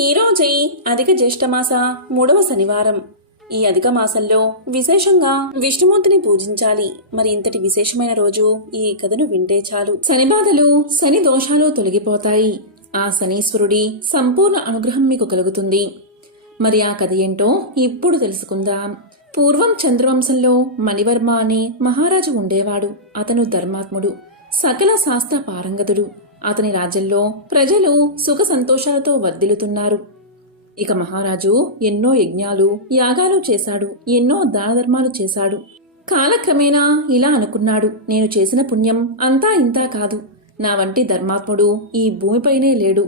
ఈరోజే అధిక జ్యేష్ఠమాస 3వ శనివారం. ఈ అధిక మాసంలో విశేషంగా విష్ణుమూర్తిని పూజించాలి. మరి ఇంతటి విశేషమైన రోజు ఈ కథను వింటే చాలు. శని బాధలు, శని దోషాలు తొలగిపోతాయి. ఆ శనీశ్వరుడి సంపూర్ణ అనుగ్రహం మీకు కలుగుతుంది. మరి ఆ కథ ఏంటో ఇప్పుడు తెలుసుకుందాం. పూర్వం చంద్రవంశంలో మణివర్మ అనే మహారాజు ఉండేవాడు. అతను ధర్మాత్ముడు, సకల శాస్త్ర పారంగతుడు. అతని రాజ్యంలో ప్రజలు సుఖ సంతోషాలతో వర్ధిల్లుతున్నారు. ఇక మహారాజు ఎన్నో యజ్ఞాలు, యాగాలు చేశాడు. ఎన్నో దాన ధర్మాలు చేశాడు. కాలక్రమేణా ఇలా అనుకున్నాడు, నేను చేసిన పుణ్యం అంతా ఇంతా కాదు. నా వంటి ధర్మాత్ముడు ఈ భూమిపైనే లేడు.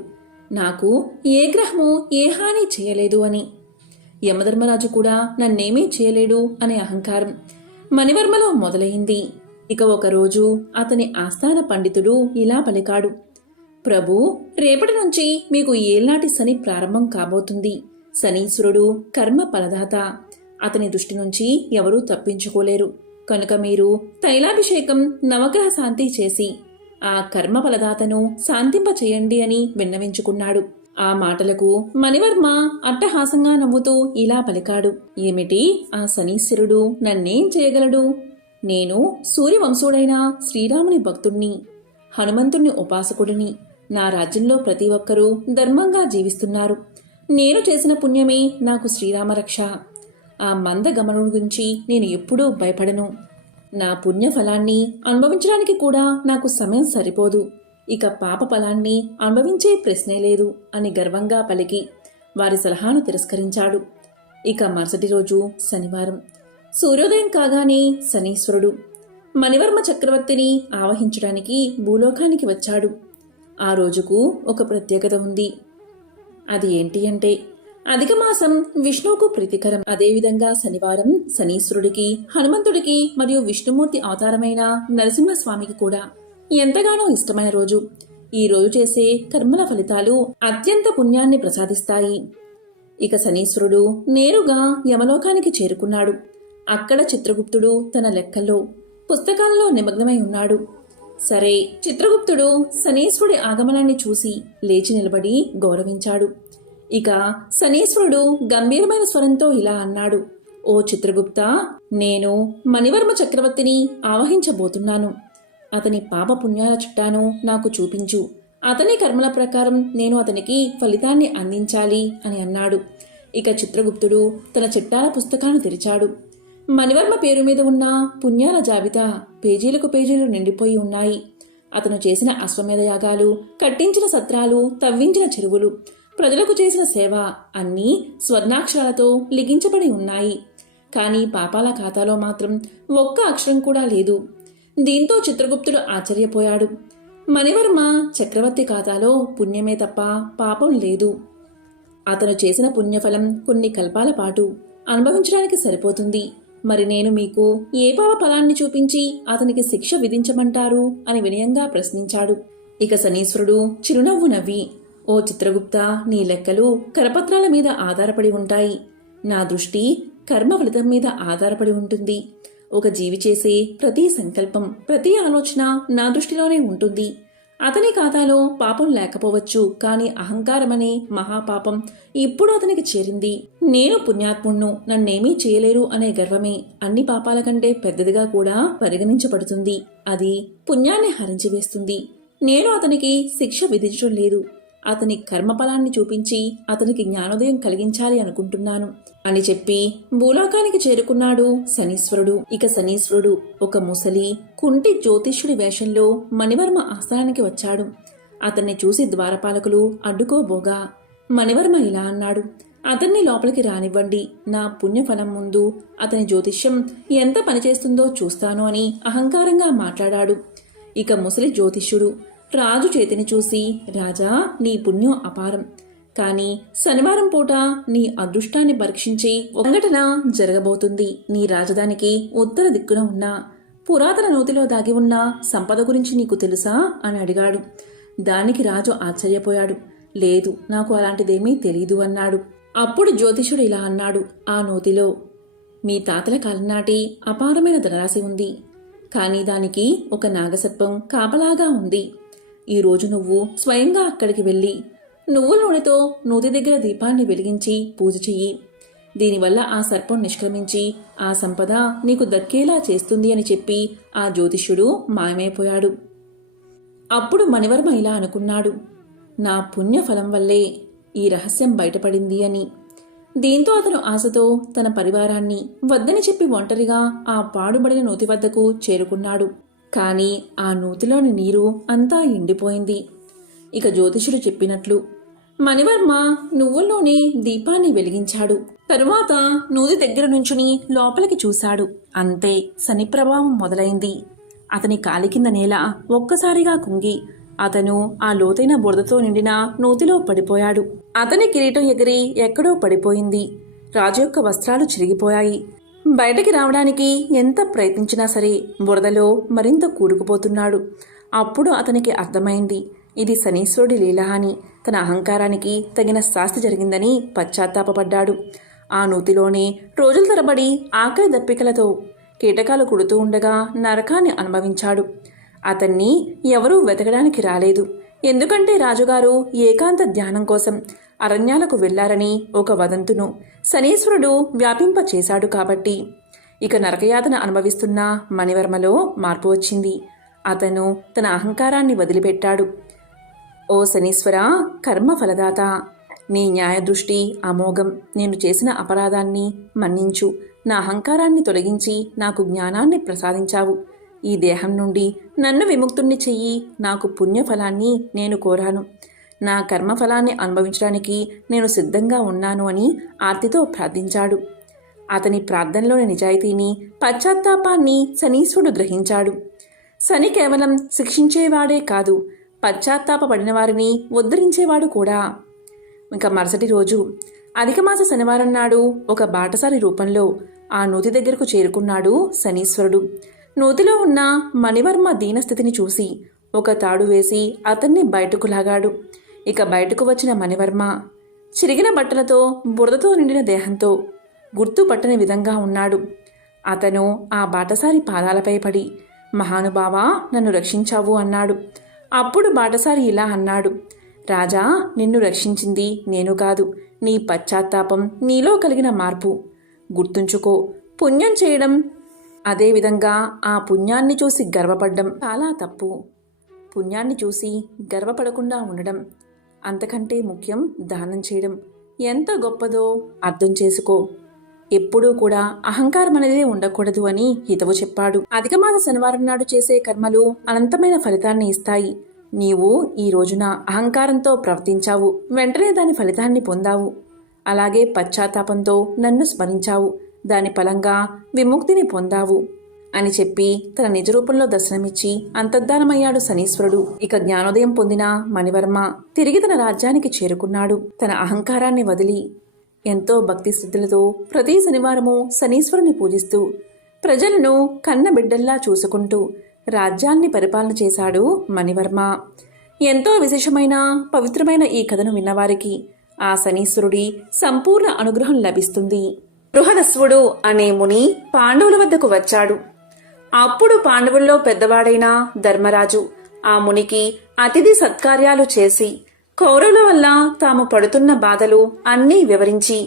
నాకు ఏ గ్రహము ఏ హాని చేయలేదు అని. యమధర్మరాజు కూడా నన్నేమీ చేయలేడు అనే అహంకారం మణివర్మలో మొదలైంది. ఇక ఒకరోజు అతని ఆస్థాన పండితుడు ఇలా పలికాడు, ప్రభు, రేపటి నుంచి మీకు ఏళ్నాటి శని ప్రారంభం కాబోతుంది. శనీశ్వరుడు కర్మ ఫలదాత. అతని దృష్టి నుంచి ఎవరూ తప్పించుకోలేరు. కనుక మీరు తైలాభిషేకం, నవగ్రహ శాంతి చేసి ఆ కర్మ ఫలదాతను శాంతింపచేయండి అని విన్నవించుకున్నాడు. ఆ మాటలకు మణివర్మ అట్టహాసంగా నవ్వుతూ ఇలా పలికాడు, ఏమిటి, ఆ శనీశ్వరుడు నన్నేం చేయగలడు? నేను సూర్యవంశుడైన శ్రీరాముని భక్తుణ్ణి, హనుమంతుణ్ణి ఉపాసకుడిని. నా రాజ్యంలో ప్రతి ఒక్కరూ ధర్మంగా జీవిస్తున్నారు. నేను చేసిన పుణ్యమే నాకు శ్రీరామరక్ష. ఆ మందగమనుడి గురించి నేను ఎప్పుడూ భయపడను. నా పుణ్య ఫలాన్ని అనుభవించడానికి కూడా నాకు సమయం సరిపోదు. ఇక పాప ఫలాన్ని అనుభవించే ప్రశ్నే లేదు అని గర్వంగా పలికి వారి సలహాను తిరస్కరించాడు. ఇక మరుసటి రోజు శనివారం. సూర్యోదయం కాగానే శనీశ్వరుడు మణివర్మ చక్రవర్తిని ఆవహించడానికి భూలోకానికి వచ్చాడు. ఆ రోజుకు ఒక ప్రత్యేకత ఉంది. అది ఏంటి అంటే, అధిక మాసం విష్ణువుకు ప్రీతికరం. అదేవిధంగా శనివారం శనీశ్వరుడికి, హనుమంతుడికి మరియు విష్ణుమూర్తి అవతారమైన నరసింహస్వామికి కూడా ఎంతగానో ఇష్టమైన రోజు. ఈ రోజు చేసే కర్మల ఫలితాలు అత్యంత పుణ్యాన్ని ప్రసాదిస్తాయి. ఇక శనీశ్వరుడు నేరుగా యమలోకానికి చేరుకున్నాడు. అక్కడ చిత్రగుప్తుడు తన లెక్కల్లో, పుస్తకాలలో నిమగ్నమై ఉన్నాడు. సరే, చిత్రగుప్తుడు శనీశ్వరుడి ఆగమనాన్ని చూసి లేచి నిలబడి గౌరవించాడు. ఇక శనీశ్వరుడు గంభీరమైన స్వరంతో ఇలా అన్నాడు, ఓ చిత్రగుప్త, నేను మణివర్మ చక్రవర్తిని ఆవహించబోతున్నాను. అతని పాప పుణ్యాల చిట్టాను నాకు చూపించు. అతని కర్మల ప్రకారం నేను అతనికి ఫలితాన్ని అందించాలి అని అన్నాడు. ఇక చిత్రగుప్తుడు తన చిట్టాల పుస్తకాన్ని తెరిచాడు. మణివర్మ పేరు మీద ఉన్న పుణ్యాల జాబితా పేజీలకు పేజీలు నిండిపోయి ఉన్నాయి. అతను చేసిన అశ్వమేధ యాగాలు, కట్టించిన సత్రాలు, తవ్వించిన చెరువులు, ప్రజలకు చేసిన సేవ అన్నీ స్వర్ణాక్షరాలతో లిఖించబడి ఉన్నాయి. కానీ పాపాల ఖాతాలో మాత్రం ఒక్క అక్షరం కూడా లేదు. దీంతో చిత్రగుప్తుడు ఆశ్చర్యపోయాడు. మణివర్మ చక్రవర్తి ఖాతాలో పుణ్యమే తప్ప పాపం లేదు. అతను చేసిన పుణ్యఫలం కొన్ని కల్పాల పాటు అనుభవించడానికి సరిపోతుంది. మరి నేను మీకు ఏ పాప ఫలాన్ని చూపించి అతనికి శిక్ష విధించమంటారు అని వినయంగా ప్రశ్నించాడు. ఇక శనీశ్వరుడు చిరునవ్వు నవ్వి, ఓ చిత్రగుప్త, నీ లెక్కలు కరపత్రాల మీద ఆధారపడి ఉంటాయి. నా దృష్టి కర్మ ఫలితం మీద ఆధారపడి ఉంటుంది. ఒక జీవి చేసే ప్రతి సంకల్పం, ప్రతి ఆలోచన నా దృష్టిలోనే ఉంటుంది. అతని ఖాతాలో పాపం లేకపోవచ్చు, కానీ అహంకారమనే మహాపాపం ఇప్పుడు అతనికి చేరింది. నేను పుణ్యాత్ముణ్ణు, నన్నేమీ చేయలేరు అనే గర్వమే అన్ని పాపాల కంటే పెద్దదిగా కూడా పరిగణించబడుతుంది. అది పుణ్యాన్ని హరించివేస్తుంది. నేను అతనికి శిక్ష విధించడం లేదు. అతని కర్మఫలాన్ని చూపించి అతనికి జ్ఞానోదయం కలిగించాలి అనుకుంటున్నాను అని చెప్పి భూలోకానికి చేరుకున్నాడు శనీశ్వరుడు. ఇక శనీశ్వరుడు ఒక ముసలి కుంటి జ్యోతిష్యుడి వేషంలో మణివర్మ ఆస్థానానికి వచ్చాడు. అతన్ని చూసి ద్వారపాలకులు అడ్డుకోబోగా మణివర్మ ఇలా అన్నాడు, అతన్ని లోపలికి రానివ్వండి. నా పుణ్యఫలం ముందు అతని జ్యోతిష్యం ఎంత పనిచేస్తుందో చూస్తాను అని అహంకారంగా మాట్లాడాడు. ఇక ముసలి జ్యోతిష్యుడు రాజు చేతిని చూసి, రాజా, నీ పుణ్యం అపారం. కాని శనివారం పూట నీ అదృష్టాన్ని పరీక్షించే సంఘటన జరగబోతుంది. నీ రాజధానికి ఉత్తర దిక్కున ఉన్న పురాతన నూతిలో దాగి ఉన్న సంపద గురించి నీకు తెలుసా అని అడిగాడు. దానికి రాజు ఆశ్చర్యపోయాడు. లేదు, నాకు అలాంటిదేమీ తెలీదు అన్నాడు. అప్పుడు జ్యోతిషుడు ఇలా అన్నాడు, ఆ నూతిలో మీ తాతల కాలం నాటి అపారమైన ధనరాశి ఉంది. కానీ దానికి ఒక నాగసర్పం కాపలాగా ఉంది. ఈరోజు నువ్వు స్వయంగా అక్కడికి వెళ్ళి నువ్వుల నూనెతో నూతి దగ్గర దీపాన్ని వెలిగించి పూజ చెయ్యి. దీనివల్ల ఆ సర్పం నిష్క్రమించి ఆ సంపద నీకు దక్కేలా చేస్తుంది అని చెప్పి ఆ జ్యోతిష్యుడు మాయమైపోయాడు. అప్పుడు మణివర్మ ఇలా అనుకున్నాడు, నా పుణ్యఫలం వల్లే ఈ రహస్యం బయటపడింది అని. దీంతో అతను ఆశతో తన పరివారాన్ని వద్దని చెప్పి ఒంటరిగా ఆ పాడుబడిన నూతి వద్దకు చేరుకున్నాడు. కాని ఆ నూతిలోని నీరు అంతా ఎండిపోయింది. ఇక జ్యోతిషుడు చెప్పినట్లు మణివర్మ నువ్వుల్లోనే దీపాన్ని వెలిగించాడు. తరువాత నూతి దగ్గర నుంచుని లోపలికి చూశాడు. అంతే, శని ప్రభావం మొదలైంది. అతని కాలి కింద నేల ఒక్కసారిగా కుంగి అతను ఆ లోతైన బురదతో నిండిన నూతిలో పడిపోయాడు. అతని కిరీటం ఎగిరి ఎక్కడో పడిపోయింది. రాజు యొక్క వస్త్రాలు చిరిగిపోయాయి. బయటకి రావడానికి ఎంత ప్రయత్నించినా సరే బురదలో మరింత కూరుకుపోతున్నాడు. అప్పుడు అతనికి అర్థమైంది, ఇది శనీశ్వరుడి లీల అని. తన అహంకారానికి తగిన శాస్తి జరిగిందని పశ్చాత్తాపపడ్డాడు. ఆ నూతిలోనే రోజుల తరబడి ఆకలి దప్పికలతో కీటకాలు కుడుతూ ఉండగా నరకాన్ని అనుభవించాడు. అతన్ని ఎవరూ వెతకడానికి రాలేదు. ఎందుకంటే రాజుగారు ఏకాంత ధ్యానం కోసం అరణ్యాలకు వెళ్లారని ఒక వదంతును శనీశ్వరుడు వ్యాపింపచేశాడు కాబట్టి. ఇక నరకయాతన అనుభవిస్తున్న మణివర్మలో మార్పు వచ్చింది. అతను తన అహంకారాన్ని వదిలిపెట్టాడు. ఓ శనీశ్వర, కర్మ ఫలదాత, నీ న్యాయదృష్టి అమోఘం. నేను చేసిన అపరాధాన్ని మన్నించు. నా అహంకారాన్ని తొలగించి నాకు జ్ఞానాన్ని ప్రసాదించావు. ఈ దేహం నుండి నన్ను విముక్తుణ్ణి చెయ్యి. నాకు పుణ్యఫలాన్ని నేను కోరాను. నా కర్మఫలాన్ని అనుభవించడానికి నేను సిద్ధంగా ఉన్నాను అని ఆర్తితో ప్రార్థించాడు. అతని ప్రార్థనలోని నిజాయితీని, పశ్చాత్తాపాన్ని శనీశ్వరుడు గ్రహించాడు. శని కేవలం శిక్షించేవాడే కాదు, పశ్చాత్తాపడిన వారిని ఉద్ధరించేవాడు కూడా. ఇంకా మరుసటి రోజు అధికమాస శనివారం నాడు ఒక బాటసారి రూపంలో ఆ నూతి దగ్గరకు చేరుకున్నాడు శనీశ్వరుడు. నూతిలో ఉన్న మణివర్మ దీనస్థితిని చూసి ఒక తాడు వేసి అతన్ని బయటకు లాగాడు. ఇక బయటకు వచ్చిన మణివర్మ చిరిగిన బట్టలతో, బురదతో నిండిన దేహంతో గుర్తుపట్టని విధంగా ఉన్నాడు. అతను ఆ బాటసారి పాదాలపై పడి, మహానుభావా, నన్ను రక్షించావు అన్నాడు. అప్పుడు బాటసారి ఇలా అన్నాడు, రాజా, నిన్ను రక్షించింది నేను కాదు, నీ పశ్చాత్తాపం, నీలో కలిగిన మార్పు. గుర్తుంచుకో, పుణ్యం చేయడం, అదేవిధంగా ఆ పుణ్యాన్ని చూసి గర్వపడ్డం చాలా తప్పు. పుణ్యాన్ని చూసి గర్వపడకుండా ఉండడం, అంతకంటే ముఖ్యం దానం చేయడం ఎంత గొప్పదో అర్థం చేసుకో. ఎప్పుడూ కూడా అహంకారం అనేది ఉండకూడదు అని హితవు చెప్పాడు. అధికమాస శనివారం నాడు చేసే కర్మలు అనంతమైన ఫలితాన్ని ఇస్తాయి. నీవు ఈ రోజున అహంకారంతో ప్రవర్తించావు, వెంటనే దాని ఫలితాన్ని పొందావు. అలాగే పశ్చాత్తాపంతో నన్ను స్మరించావు, దాని ఫలంగా విముక్తిని పొందావు అని చెప్పి తన నిజరూపంలో దర్శనమిచ్చి అంతర్ధానమయ్యాడు శనీశ్వరుడు. ఇక జ్ఞానోదయం పొందిన మణివర్మ తిరిగి తన రాజ్యానికి చేరుకున్నాడు. తన అహంకారాన్ని వదిలి ఎంతో భక్తి శ్రద్ధలతో ప్రతి శనివారము శనీశ్వరుని పూజిస్తూ ప్రజలను కన్న బిడ్డల్లా చూసుకుంటూ రాజ్యాన్ని పరిపాలన చేశాడు మణివర్మ. ఎంతో విశేషమైన పవిత్రమైన ఈ కథను విన్నవారికి ఆ శనీశ్వరుడి సంపూర్ణ అనుగ్రహం లభిస్తుంది. బృహదస్వుడు అనే ముని పాండవుల వద్దకు వచ్చాడు. అప్పుడు పాండవుల్లో పెద్దవాడైన ధర్మరాజు ఆ మునికి అతిథి సత్కార్యాలు చేసి కౌరవుల వల్ల తాము పడుతున్న బాధలు అన్నీ వివరించి,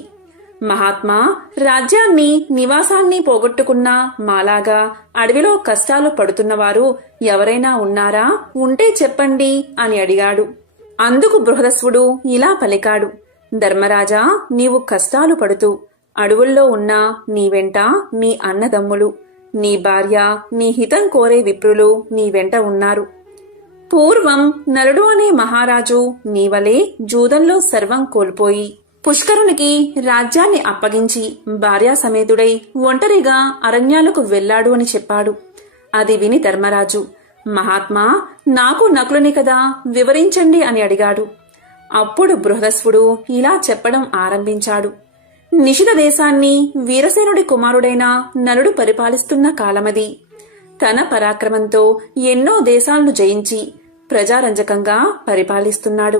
మహాత్మా, రాజ్యాన్ని, నివాసాన్ని పోగొట్టుకున్న మాలాగా అడవిలో కష్టాలు పడుతున్నవారు ఎవరైనా ఉన్నారా? ఉంటే చెప్పండి అని అడిగాడు. అందుకు బృహదస్వుడు ఇలా పలికాడు, ధర్మరాజా, నీవు కష్టాలు పడుతూ అడవుల్లో ఉన్న నీ వెంట నీ అన్నదమ్ములు, నీ భార్య, నీ హితం కోరే విప్రులు నీ వెంట ఉన్నారు. పూర్వం నలుడు అనే మహారాజు నీవలే జూదంలో సర్వం కోల్పోయి పుష్కరునికి రాజ్యాన్ని అప్పగించి భార్యా సమేతుడై ఒంటరిగా అరణ్యాలకు వెళ్లాడు అని చెప్పాడు. అది విని ధర్మరాజు, మహాత్మా, నాకు నకులుని కదా, వివరించండి అని అడిగాడు. అప్పుడు బృహదస్వుడు ఇలా చెప్పడం ఆరంభించాడు. నిషిత దేశాన్ని వీరసేనుడి కుమారుడైన నలుడు పరిపాలిస్తున్న కాలమది. తన పరాక్రమంతో ఎన్నో దేశాలను జయించి ప్రజారంజకంగా పరిపాలిస్తున్నాడు.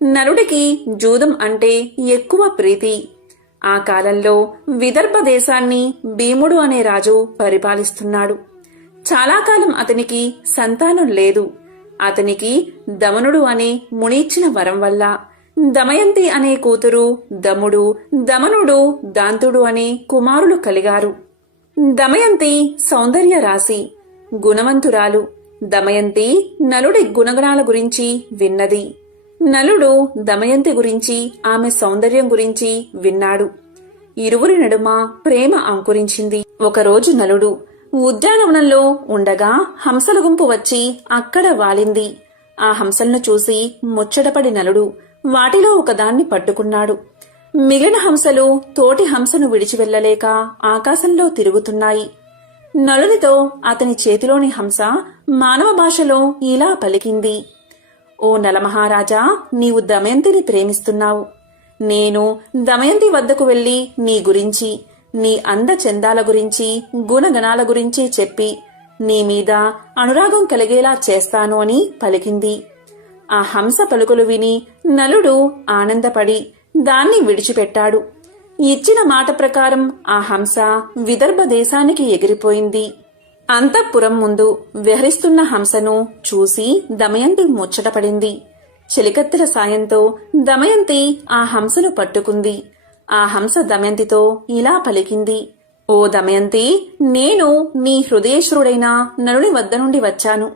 నలుడికి జూదం అంటే ఎక్కువ ప్రీతి. ఆ కాలంలో విదర్భ దేశాన్ని భీముడు అనే రాజు పరిపాలిస్తున్నాడు. చాలా కాలం అతనికి సంతానం లేదు. అతనికి దమనుడు అనే మునిచ్చిన వరం వల్ల దమయంతి అనే కూతురు, దముడు, దమనుడు, దాంతుడు అనే కుమారులు కలిగారు. దమయంతి సౌందర్య రాశి, గుణవంతురాలు. దమయంతి నలుడి గుణగణాల గురించి విన్నది. నలుడు దమయంతి గురించి, ఆమె సౌందర్యం గురించి విన్నాడు. ఇరువురి నడుమ ప్రేమ అంకురించింది. ఒకరోజు నలుడు ఉద్యానవనంలో ఉండగా హంసల గుంపు వచ్చి అక్కడ వాలింది. ఆ హంసలను చూసి ముచ్చటపడి నలుడు వాటిలో ఒకదాన్ని పట్టుకున్నాడు. మిగిలిన హంసలు తోటి హంసను విడిచి వెళ్లలేక ఆకాశంలో తిరుగుతున్నాయి. నలునితో అతని చేతిలోని హంస మానవ భాషలో ఇలా పలికింది: ఓ నలమహారాజా, నీవు దమయంతిని ప్రేమిస్తున్నావు. నేను దమయంతి వద్దకు వెళ్లి నీ గురించి, నీ అందచందాల గురించి, గుణగణాల గురించి చెప్పి నీ మీద అనురాగం కలిగేలా చేస్తాను అని పలికింది. ఆ హంస పలుకులు విని నలుడు ఆనందపడి దాన్ని విడిచిపెట్టాడు. ఇచ్చిన మాట ప్రకారం ఆ హంస విదర్భ దేశానికి ఎగిరిపోయింది. అంతఃపురం ముందు విహరిస్తున్న హంసను చూసి దమయంతి ముచ్చటపడింది. చెలికత్తెల సాయంతో దమయంతి ఆ హంసను పట్టుకుంది. ఆ హంస దమయంతితో ఇలా పలికింది: ఓ దమయంతి, నేను నీ హృదయేశ్వరుడైన నలుడి వద్ద నుండి వచ్చాను.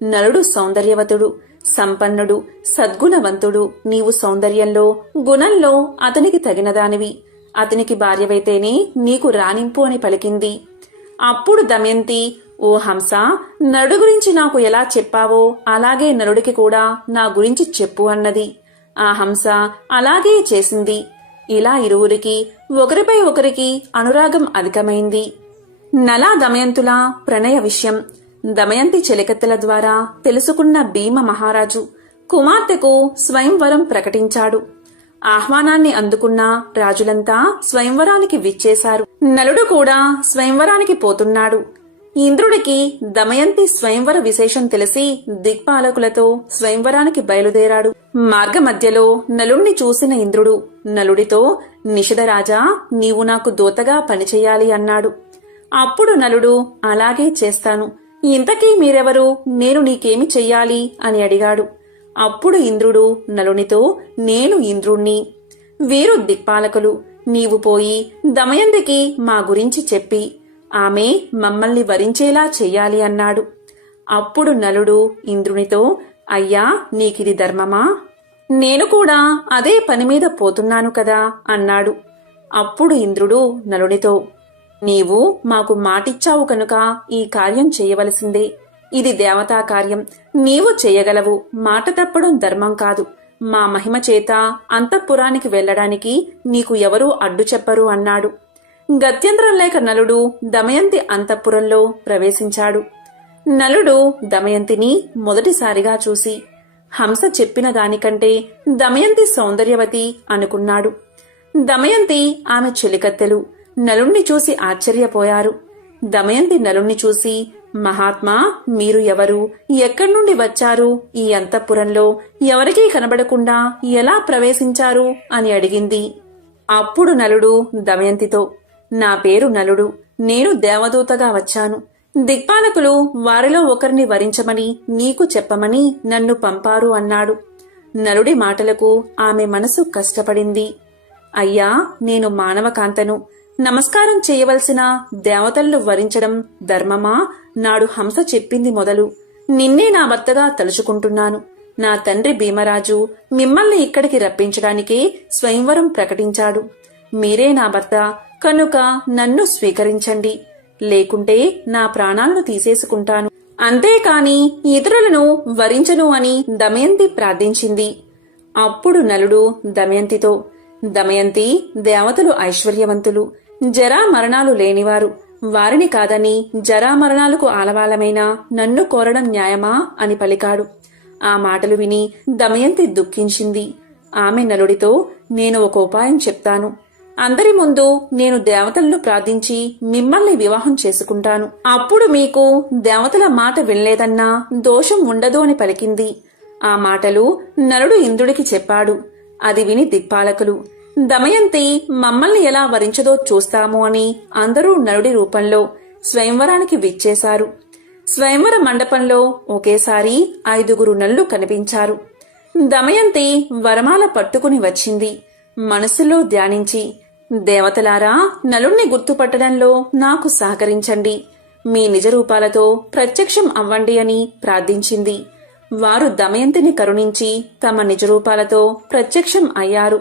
నలుడు సౌందర్యవతుడు, సంపన్నుడు, సద్గుణవంతుడు. నీవు సౌందర్యంలో, గుణంలో అతనికి తగినదానివి. అతనికి భార్యవైతేనే నీకు రాణింపు అని పలికింది. అప్పుడు దమయంతి, ఓ హంస, నలుడు గురించి నాకు ఎలా చెప్పావో అలాగే నలుడికి కూడా నా గురించి చెప్పు అన్నది. ఆ హంస అలాగే చేసింది. ఇలా ఇరువురికి ఒకరిపై ఒకరికి అనురాగం అధికమైంది. నలా దమయంతుల ప్రణయ విషయం దమయంతి చెలికత్తెల ద్వారా తెలుసుకున్న భీమ మహారాజు కుమార్తెకు స్వయంవరం ప్రకటించాడు. ఆహ్వానాన్ని అందుకున్న రాజులంతా స్వయంవరానికి విచ్చేశారు. నలుడు కూడా స్వయంవరానికి పోతున్నాడు. ఇంద్రుడికి దమయంతి స్వయంవర విశేషం తెలిసి దిక్పాలకులతో స్వయంవరానికి బయలుదేరాడు. మార్గమధ్యలో నలుణ్ణి చూసిన ఇంద్రుడు నలుడితో, నిషధరాజా, నీవు నాకు దూతగా పనిచేయాలి అన్నాడు. అప్పుడు నలుడు, అలాగే చేస్తాను. ఇంతకీ మీరెవరు? నేను నీకేమి చెయ్యాలి అని అడిగాడు. అప్పుడు ఇంద్రుడు నలునితో, నేను ఇంద్రుణ్ణి. వీరు దిక్పాలకులు. నీవు పోయి దమయంతికి మా గురించి చెప్పి ఆమె మమ్మల్ని వరించేలా చెయ్యాలి అన్నాడు. అప్పుడు నలుడు ఇంద్రునితో, అయ్యా, నీకిది ధర్మమా? నేను కూడా అదే పనిమీద పోతున్నాను కదా అన్నాడు. అప్పుడు ఇంద్రుడు నలునితో, నీవు మాకు మాటిచ్చావు కనుక ఈ కార్యం చేయవలసిందే. ఇది దేవతా కార్యం. నీవు చేయగలవు. మాట తప్పడం ధర్మం కాదు. మా మహిమ చేత అంతఃపురానికి వెళ్లడానికి నీకు ఎవరూ అడ్డు చెప్పరు అన్నాడు. గత్యంతరం లేక నలుడు దమయంతి అంతఃపురంలో ప్రవేశించాడు. నలుడు దమయంతిని మొదటిసారిగా చూసి హంస చెప్పిన దానికంటే దమయంతి సౌందర్యవతి అనుకున్నాడు. దమయంతి, ఆమె చెలికత్తెలు నలుణ్ణి చూసి ఆశ్చర్యపోయారు. దమయంతి నలుణ్ణి చూసి, మహాత్మా, మీరు ఎవరు? ఎక్కడి నుండి వచ్చారు? ఈ అంతఃపురంలో ఎవరికీ కనబడకుండా ఎలా ప్రవేశించారు అని అడిగింది. అప్పుడు నలుడు దమయంతితో, నా పేరు నలుడు. నేను దేవదూతగా వచ్చాను. దిక్పాలకులు వారిలో ఒకరిని వరించమని నీకు చెప్పమని నన్ను పంపారు అన్నాడు. నలుడి మాటలకు ఆమె మనసు కష్టపడింది. అయ్యా, నేను మానవకాంతను. నమస్కారం చేయవలసిన దేవతలను వరించడం ధర్మమా? నాడు హంస చెప్పింది మొదలు నిన్నే నా భర్తగా తలుచుకుంటున్నాను. నా తండ్రి భీమరాజు మిమ్మల్ని ఇక్కడికి రప్పించడానికే స్వయంవరం ప్రకటించాడు. మీరే నా భర్త కనుక నన్ను స్వీకరించండి, లేకుంటే నా ప్రాణాలను తీసేసుకుంటాను. అంతేకాని ఇతరులను వరించను అని దమయంతి ప్రార్థించింది. అప్పుడు నలుడు దమయంతితో, దమయంతి, దేవతలు ఐశ్వర్యవంతులు, జరా మరణాలు లేనివారు. వారిని కాదని జరామరణాలకు ఆలవాలమైన నన్ను కోరడం న్యాయమా అని పలికాడు. ఆ మాటలు విని దమయంతి దుఃఖించింది. ఆమె నలుడితో, నేను ఒక ఉపాయం చెప్తాను. అందరి ముందు నేను దేవతలను ప్రార్థించి మిమ్మల్ని వివాహం చేసుకుంటాను. అప్పుడు మీకు దేవతల మాట వినలేదన్నా దోషం ఉండదు అని పలికింది. ఆ మాటలు నలుడు ఇంద్రుడికి చెప్పాడు. అది విని దిక్పాలకులు, దమయంతి మమ్మల్ని ఎలా వరించదో చూస్తాము అని అందరూ నలుడి రూపంలో స్వయంవరానికి విచ్చేశారు. స్వయంవర మండపంలో ఒకేసారి 5 నలులు కనిపించారు. దమయంతి వరమాల పట్టుకుని వచ్చింది. మనసులో ధ్యానించి, దేవతలారా, నలుణ్ణి గుర్తుపట్టడంలో నాకు సహకరించండి, మీ నిజ రూపాలతో ప్రత్యక్షం అవ్వండి అని ప్రార్థించింది. వారు దమయంతిని కరుణించి తమ నిజరూపాలతో ప్రత్యక్షం అయ్యారు.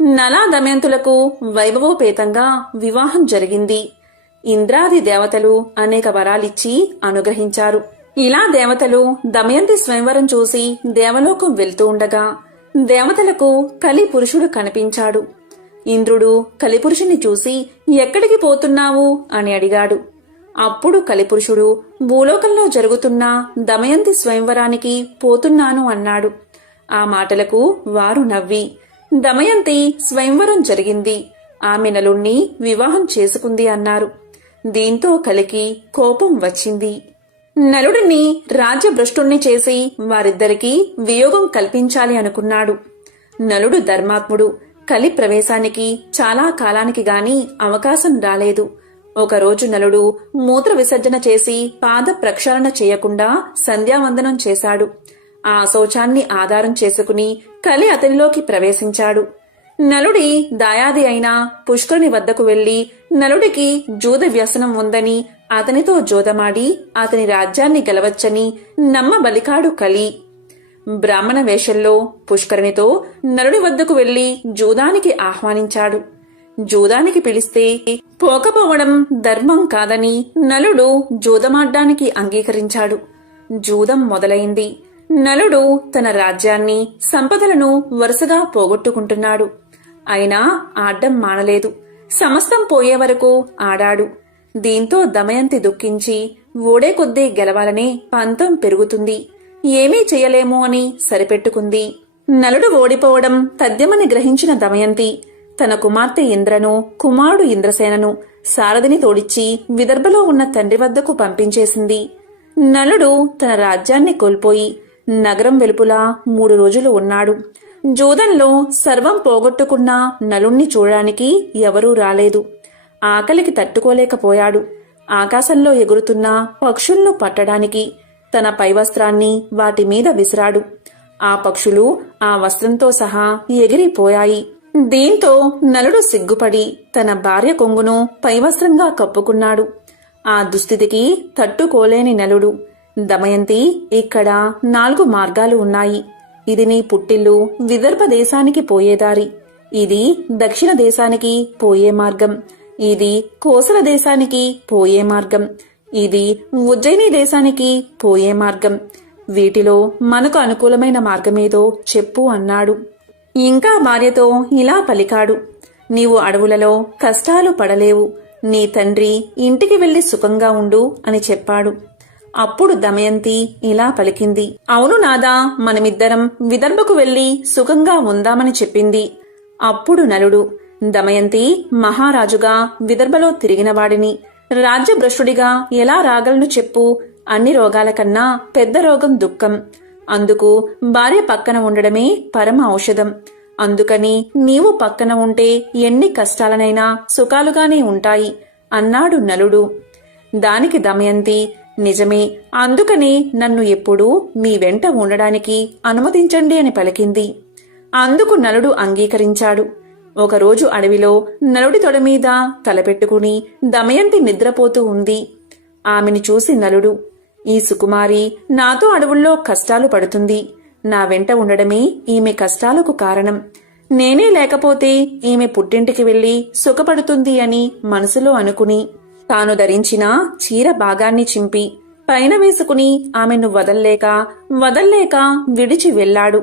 నలా దమయంతులకు వైభవోపేతంగా వివాహం జరిగింది. ఇంద్రాది దేవతలు అనేక వరాలిచ్చి అనుగ్రహించారు. ఇలా దేవతలు దమయంతి స్వయంవరం చూసి దేవలోకం వెళ్తూ ఉండగా దేవతలకు కలి పురుషుడు కనిపించాడు. ఇంద్రుడు కలిపురుషుని చూసి ఎక్కడికి పోతున్నావు అని అడిగాడు. అప్పుడు కలిపురుషుడు భూలోకంలో జరుగుతున్న దమయంతి స్వయంవరానికి పోతున్నాను అన్నాడు. ఆ మాటలకు వారు నవ్వి, దమయంతి స్వయంవరం జరిగింది, ఆమె నలుణ్ణి వివాహం చేసుకుంది అన్నారు. దీంతో కలికి కోపం వచ్చింది. నలుడిని రాజ్యభ్రష్టుణ్ణి చేసి వారిద్దరికీ వియోగం కల్పించాలి అనుకున్నాడు. నలుడు ధర్మాత్ముడు. కలి ప్రవేశానికి చాలా కాలానికి గాని అవకాశం రాలేదు. ఒకరోజు నలుడు మూత్ర విసర్జన చేసి పాద ప్రక్షాళన చేయకుండా సంధ్యావందనం చేశాడు. ఆ శౌచాన్ని ఆధారం చేసుకుని కలి అతనిలోకి ప్రవేశించాడు. నలుడి దాయాది అయిన పుష్కరుని వద్దకు వెళ్లి నలుడికి జూద వ్యసనం ఉందని అతనితో జోదమాడి అతని రాజ్యాన్ని గెలవచ్చని నమ్మబలికాడు కలి. బ్రాహ్మణ వేషంలో పుష్కరునితో నలుడి వద్దకు వెళ్లి జూదానికి ఆహ్వానించాడు. జూదానికి పిలిస్తే పోకపోవడం ధర్మం కాదని నలుడు జూదమాడ్డానికి అంగీకరించాడు. జూదం మొదలైంది. నలుడు తన రాజ్యాన్ని, సంపదలను వరుసగా పోగొట్టుకుంటున్నాడు. అయినా ఆడ్డం మానలేదు. సమస్తం పోయే వరకు ఆడాడు. దీంతో దమయంతి దుఃఖించి ఓడే కొద్దీ గెలవాలనే పంతం పెరుగుతుంది, ఏమీ చెయ్యలేమో అని సరిపెట్టుకుంది. నలుడు ఓడిపోవడం తథ్యమని గ్రహించిన దమయంతి తన కుమార్తె ఇంద్రను, కుమారుడు ఇంద్రసేనను, సారథిని తోడిచ్చి విదర్భలో ఉన్న తండ్రి వద్దకు పంపించేసింది. నలుడు తన రాజ్యాన్ని కోల్పోయి నగరం వెలుపులా 3 రోజులు ఉన్నాడు. జూదంలో సర్వం పోగొట్టుకున్న నలుణ్ణి చూడడానికి ఎవరూ రాలేదు. ఆకలికి తట్టుకోలేకపోయాడు. ఆకాశంలో ఎగురుతున్న పక్షులను పట్టడానికి తన పైవస్త్రాన్ని వాటి మీద విసిరాడు. ఆ పక్షులు ఆ వస్త్రంతో సహా ఎగిరిపోయాయి. దీంతో నలుడు సిగ్గుపడి తన భార్య కొంగును పైవస్త్రంగా కప్పుకున్నాడు. ఆ దుస్థితికి తట్టుకోలేని నలుడు, దమయంతి, ఇక్కడ 4 మార్గాలు ఉన్నాయి. ఇది నీ పుట్టిల్లు విదర్భ దేశానికి పోయేదారి, ఇది దక్షిణ దేశానికి పోయే మార్గం, ఇది కోసల దేశానికి పోయే మార్గం, ఇది ఉజ్జయిని దేశానికి పోయే మార్గం. వీటిలో మనకు అనుకూలమైన మార్గమేదో చెప్పు అన్నాడు. ఇంకా భార్యతో ఇలా పలికాడు, నీవు అడవులలో కష్టాలు పడలేవు, నీ తండ్రి ఇంటికి వెళ్లి సుఖంగా ఉండు అని చెప్పాడు. అప్పుడు దమయంతి ఇలా పలికింది, అవును నాదా, మనమిద్దరం విదర్భకు వెళ్లి సుఖంగా ఉందామని చెప్పింది. అప్పుడు నలుడు, దమయంతి, మహారాజుగా విదర్భలో తిరిగినవాడిని, రాజ్యభ్రష్టుడిగా ఎలా రాగలను చెప్పు, అన్ని రోగాల కన్నా పెద్ద రోగం దుఃఖం, అందుకు భార్య పక్కన ఉండడమే పరమ ఔషధం, అందుకని నీవు పక్కన ఉంటే ఎన్ని కష్టాలనైనా సుఖాలుగానే ఉంటాయి అన్నాడు నలుడు. దానికి దమయంతి, నిజమే, అందుకని నన్ను ఎప్పుడూ మీ వెంట ఉండడానికి అనుమతించండి అని పలికింది. అందుకు నలుడు అంగీకరించాడు. ఒకరోజు అడవిలో నలుడి తొడమీద తలపెట్టుకుని దమయంతి నిద్రపోతూ ఉంది. ఆమెను చూసి నలుడు, ఈ సుకుమారి నాతో అడవుల్లో కష్టాలు పడుతుంది, నా వెంట ఉండడమే ఈమె కష్టాలకు కారణం, నేనే లేకపోతే ఈమె పుట్టింటికి వెళ్లి సుఖపడుతుంది అని మనసులో అనుకుని తాను ధరించిన చీర భాగాన్ని చింపి పైన వేసుకుని ఆమెను వదల్లేక విడిచి వెళ్లాడు.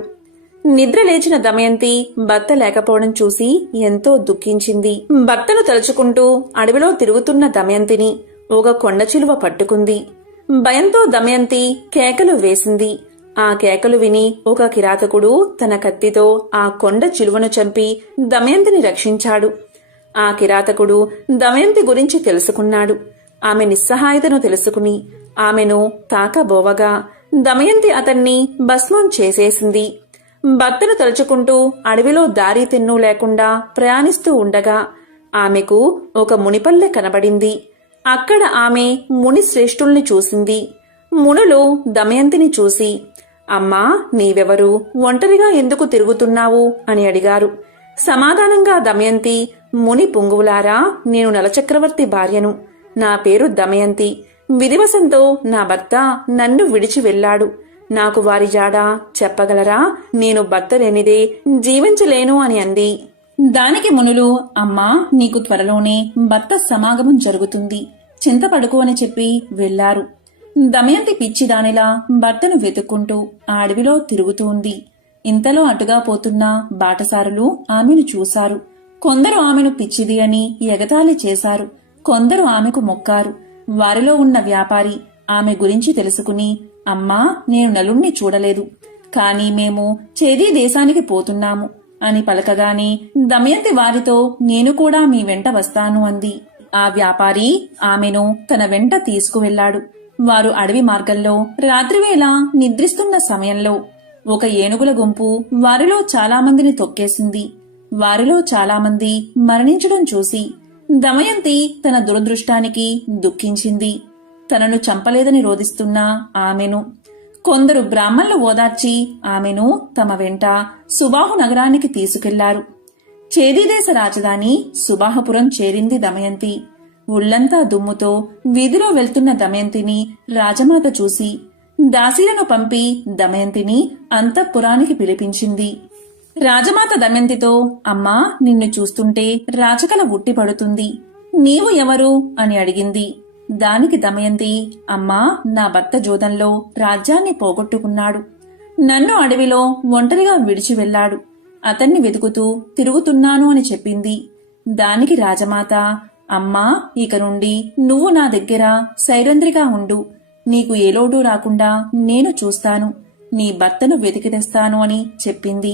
నిద్ర లేచిన దమయంతి భర్త లేకపోవడం చూసి ఎంతో దుఃఖించింది. భర్తను తలుచుకుంటూ అడవిలో తిరుగుతున్న దమయంతిని ఒక కొండ చిలువ పట్టుకుంది. భయంతో దమయంతి కేకలు వేసింది. ఆ కేకలు విని ఒక కిరాతకుడు తన కత్తితో ఆ కొండ చిలువను చంపి దమయంతిని రక్షించాడు. ఆ కిరాతకుడు దమయంతి గురించి తెలుసుకున్నాడు. ఆమె నిస్సహాయతను తెలుసుకుని ఆమెను తాకబోవగా దమయంతి అతన్ని భస్మం చేసేసింది. భర్తను తలుచుకుంటూ అడవిలో దారి తెన్ను లేకుండా ప్రయాణిస్తూ ఉండగా ఆమెకు ఒక మునిపల్లె కనబడింది. అక్కడ ఆమె ముని శ్రేష్ఠుల్ని చూసింది. మునులు దమయంతిని చూసి అమ్మా, నీవెవరు? ఒంటరిగా ఎందుకు తిరుగుతున్నావు అని అడిగారు. సమాధానంగా దమయంతి, ముని పుంగువులారా, నేను నలచక్రవర్తి భార్యను. నా పేరు దమయంతి. విధివశంతో నా భర్త నన్ను విడిచి వెళ్ళాడు. నాకు వారి జాడ చెప్పగలరా? నేను భర్త లేనిదే జీవించలేను అని అంది. దానికి మునులు, అమ్మా, నీకు త్వరలోనే భర్త సమాగమం జరుగుతుంది, చింతపడుకు అని చెప్పి వెళ్లారు. దమయంతి పిచ్చిదానిలా భర్తను వెతుక్కుంటూ ఆ అడవిలో తిరుగుతూ ఉంది. ఇంతలో అటుగా పోతున్న బాటసారులు ఆమెను చూశారు. కొందరు ఆమెను పిచ్చిది అని ఎగతాళి చేశారు, కొందరు ఆమెకు మొక్కారు. వారిలో ఉన్న వ్యాపారి ఆమె గురించి తెలుసుకుని, అమ్మా, నేను నలుణ్ణి చూడలేదు, కాని మేము చేదీ దేశానికి పోతున్నాము అని పలకగానే దమయంతి వారితో, నేను కూడా మీ వెంట వస్తాను అంది. ఆ వ్యాపారి ఆమెను తన వెంట తీసుకువెళ్లాడు. వారు అడవి మార్గంలో రాత్రివేళ నిద్రిస్తున్న సమయంలో ఒక ఏనుగుల గుంపు వారిలో చాలా మందిని తొక్కేసింది. వారిలో చాలా మంది మరణించడం చూసి దమయంతి తన దురదృష్టానికి దుఃఖించింది. తనను చంపలేదని రోదిస్తున్న ఆమెను కొందరు బ్రాహ్మణులు ఓదార్చి ఆమెను తమ వెంట సుబాహు నగరానికి తీసుకెళ్లారు. చేదీదేశ రాజధాని సుబాహపురం చేరింది దమయంతి. ఉళ్లంతా దుమ్ముతో వీధిలో వెళ్తున్న దమయంతిని రాజమాత చూసి దాసీలను పంపి దమయంతిని అంతఃపురానికి పిలిపించింది. రాజమాత దమయంతితో, అమ్మా, నిన్ను చూస్తుంటే రాచకల ఉట్టిపడుతుంది. నీవు ఎవరు అని అడిగింది. దానికి దమయంతి, అమ్మా, నా భర్త జోదంలో రాజ్యాన్ని పోగొట్టుకున్నాడు. నన్ను అడవిలో ఒంటరిగా విడిచి వెళ్లాడు. అతన్ని వెతుకుతూ తిరుగుతున్నాను అని చెప్పింది. దానికి రాజమాత, అమ్మా, ఇక నుండి నువ్వు నా దగ్గర సైరంధ్రిగా ఉండు. నీకు ఏ లోటు రాకుండా నేను చూస్తాను. నీ భర్తను వెతికి తెస్తాను అని చెప్పింది.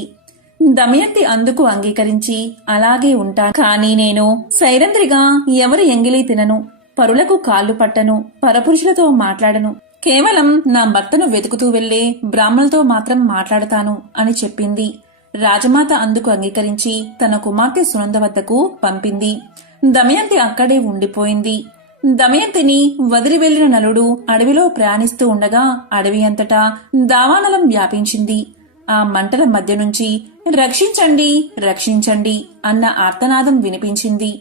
దమయంతి అందుకు అంగీకరించి, అలాగే ఉంటా, కానీ నేను సైరంధ్రిగా ఎవరి ఎంగిలి తినను, పరులకు కాళ్ళు పట్టను, పరపురుషులతో మాట్లాడను. కేవలం నా భర్తను వెతుకుతూ వెళ్లే బ్రాహ్మణులతో మాత్రం మాట్లాడతాను అని చెప్పింది. రాజమాత అందుకు అంగీకరించి తన కుమార్తె సునంద వద్దకు పంపింది. దమయంతి అక్కడే ఉండిపోయింది. దమయంతిని వదిలి వెళ్లిన నలుడు అడవిలో ప్రయాణిస్తూ ఉండగా అడవి అంతటా దావానలం వ్యాపించింది. ఆ మంటల మధ్య నుంచి రక్షించండి, రక్షించండి అన్న ఆర్తనాదం వినిపించింది.